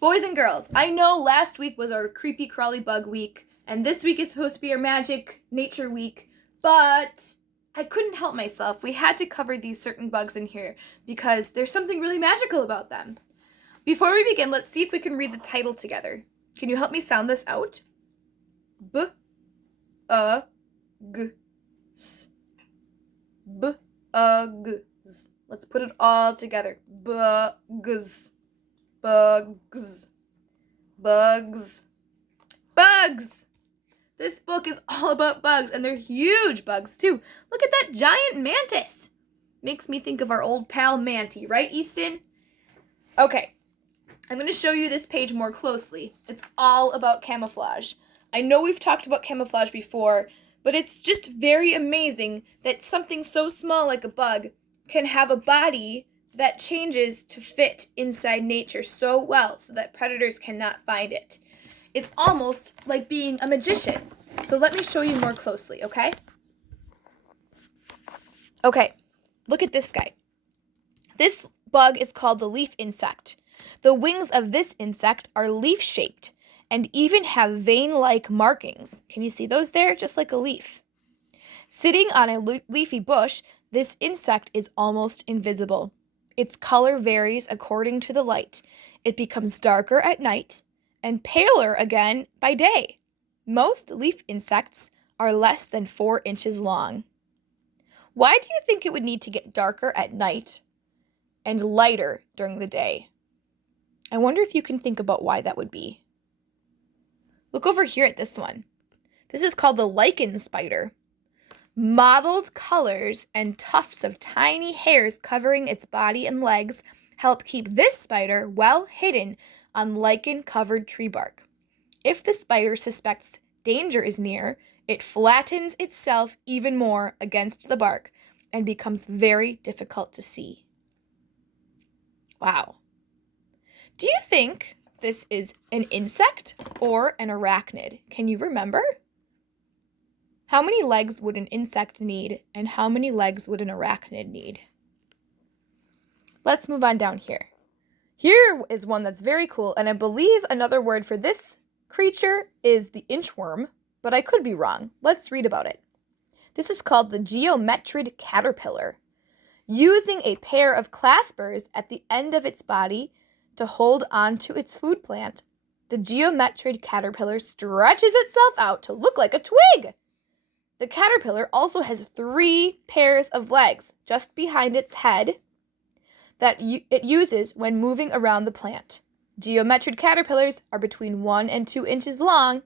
Boys and girls, I know last week was our creepy crawly bug week, and this week is supposed to be our magic nature week, but I couldn't help myself. We had to cover these certain bugs in here because there's something really magical about them. Before we begin, let's see if we can read the title together. Can you help me sound this out? B-U-G-S. B-U-G-S. Let's put it all together. Bugs. Bugs. Bugs. Bugs! This book is all about bugs, and they're huge bugs, too. Look at that giant mantis. Makes me think of our old pal Manty, right, Easton? Okay, I'm going to show you this page more closely. It's all about camouflage. I know we've talked about camouflage before, but it's just very amazing that something so small like a bug can have a body that changes to fit inside nature so well so that predators cannot find it. It's almost like being a magician. So let me show you more closely, okay? Okay, look at this guy. This bug is called the leaf insect. The wings of this insect are leaf-shaped and even have vein-like markings. Can you see those there? Just like a leaf. Sitting on a leafy bush, this insect is almost invisible. Its color varies according to the light. It becomes darker at night and paler again by day. Most leaf insects are less than 4 inches long. Why do you think it would need to get darker at night and lighter during the day? I wonder if you can think about why that would be. Look over here at this one. This is called the lichen spider. Mottled colors and tufts of tiny hairs covering its body and legs help keep this spider well hidden on lichen-covered tree bark. If the spider suspects danger is near, it flattens itself even more against the bark and becomes very difficult to see. Wow. Do you think this is an insect or an arachnid? Can you remember? How many legs would an insect need, and how many legs would an arachnid need? Let's move on down here. Here is one that's very cool, and I believe another word for this creature is the inchworm, but I could be wrong. Let's read about it. This is called the geometrid caterpillar. Using a pair of claspers at the end of its body to hold on to its food plant, the geometrid caterpillar stretches itself out to look like a twig. The caterpillar also has 3 pairs of legs just behind its head that it uses when moving around the plant. Geometrid caterpillars are between 1 and 2 inches long.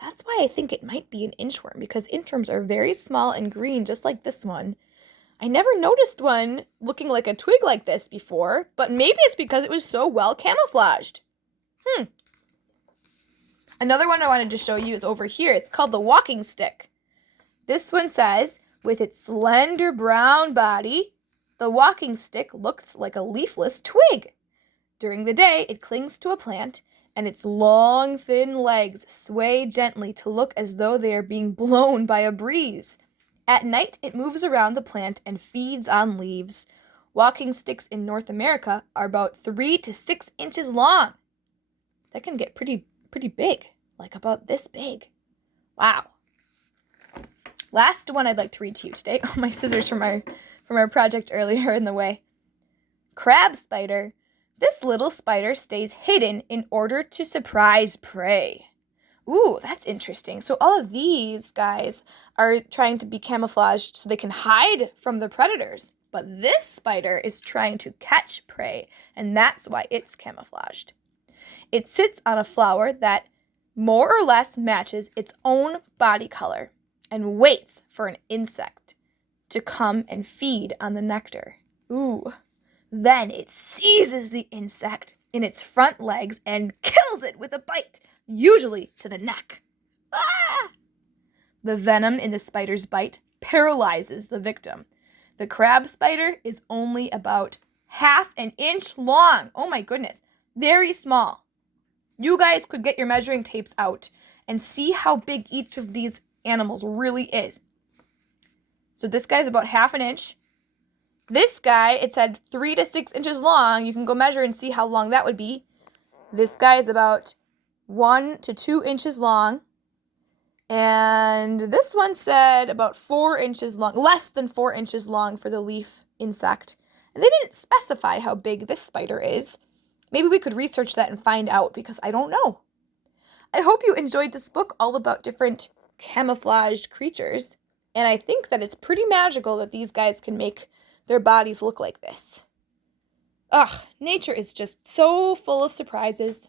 That's why I think it might be an inchworm, because inchworms are very small and green, just like this one. I never noticed one looking like a twig like this before, but maybe it's because it was so well camouflaged. Another one I wanted to show you is over here. It's called the walking stick. This one says, with its slender brown body, the walking stick looks like a leafless twig. During the day, it clings to a plant, and its long, thin legs sway gently to look as though they are being blown by a breeze. At night, it moves around the plant and feeds on leaves. Walking sticks in North America are about 3 to 6 inches long. That can get pretty big, like about this big. Wow. Last one I'd like to read to you today. Oh, my scissors from our project earlier in the way. Crab spider. This little spider stays hidden in order to surprise prey. Ooh, that's interesting. So all of these guys are trying to be camouflaged so they can hide from the predators. But this spider is trying to catch prey, and that's why it's camouflaged. It sits on a flower that more or less matches its own body color and waits for an insect to come and feed on the nectar. Ooh. Then it seizes the insect in its front legs and kills it with a bite, usually to the neck. Ah! The venom in the spider's bite paralyzes the victim. The crab spider is only about half an inch long. Oh my goodness. Very small. You guys could get your measuring tapes out and see how big each of these animals really is. So this guy's about half an inch. This guy, it said 3 to 6 inches long. You can go measure and see how long that would be. This guy is about 1 to 2 inches long. And this one said about 4 inches long, less than 4 inches long for the leaf insect. And they didn't specify how big this spider is. Maybe we could research that and find out because I don't know. I hope you enjoyed this book all about different camouflaged creatures. And I think that it's pretty magical that these guys can make their bodies look like this. Ugh, nature is just so full of surprises.